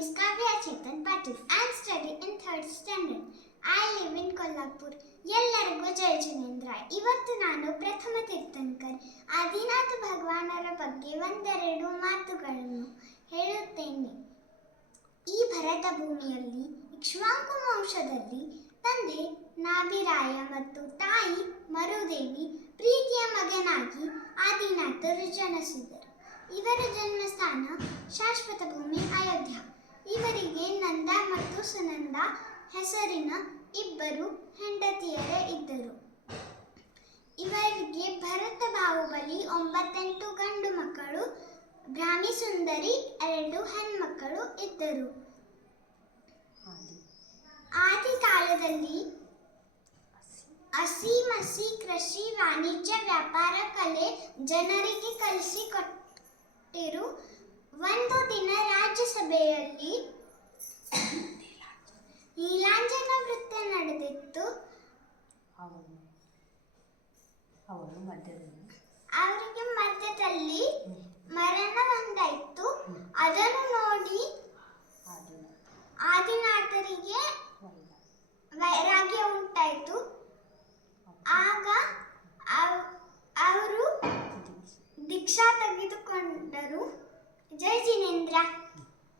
is Kavya Chetan Patil I am studying in third standard. I live in Kolhapur. ಎಲ್ಲರಿಗೂ ಜಯ ಜಿನೇಂದ್ರ. ಇವತ್ತು ನಾನು ಪ್ರಥಮ ತೀರ್ಥಂಕರ್. ಆದಿನಾಥ ಭಗವಾನರ ಬಗ್ಗೆ ಒಂದೆರಡು ಮಾತುಗಳನ್ನು ಹೇಳುತ್ತೇನೆ. ಈ ಭರತ ಭೂಮಿಯಲ್ಲಿ ಇಕ್ಷ್ವಾಂಕು ವಂಶದಲ್ಲಿ ತಂದೆ ನಾಭಿರಾಯ ಮತ್ತು ತಾಯಿ ಮರುದೇವಿ ಪ್ರೀತಿಯ ಮಗನಾಗಿ ಆದಿನಾಥರು ಜನಿಸಿದರು. ಇವರ ಜನ್ಮಸ್ಥಾನ ಶಾಶ್ವತ ಭೂಮಿ ಅಯೋಧ್ಯ. ಮತ್ತು ಸುನಂದ ಹೆಸರಿನ ಇಬ್ಬರು ಹೆಂಡತಿಯರೇ ಇದ್ದರು. ಇವರಿಗೆ ಭರತ ಬಾಹುಬಲಿ ಒಂಬತ್ತೆಂಟು ಗಂಡು ಮಕ್ಕಳು, ಬ್ರಾಹ್ಮಿ ಸುಂದರಿ ಎರಡು ಹೆಣ್ಮಕ್ಕಳು ಇದ್ದರು. ಆದಿ ಕಾಲದಲ್ಲಿ ಹಸಿ ಮಸಿ ಕೃಷಿ ವಾಣಿಜ್ಯ ವ್ಯಾಪಾರ ಕಲೆ ಜನರಿಗೆ ಕಲಿಸಿಕೊಟ್ಟಿರು. ಒಂದು ದಿನ ರಾಜ್ಯಸಭೆಯಲ್ಲಿ ಅವನು. ಅವನು ಮಧ್ಯದಲ್ಲಿ. ಅವರಿಗೆ ಮಧ್ಯದಲ್ಲಿ ಮರಣ ಹೊಂದಾಯಿತು ಅದನ್ನು ನೋಡಿ ಆದಿನ. ಆದಿನಾಥರಿಗೆ ವೈರಾಗ್ಯ. ಉಂಟಾಯಿತು. ಆಗ ಅವರು ದೀಕ್ಷೆ ದೀಕ್ಷಾ ತೆಗೆದುಕೊಂಡರು. ಜೈ ಜಿನೇಂದ್ರ.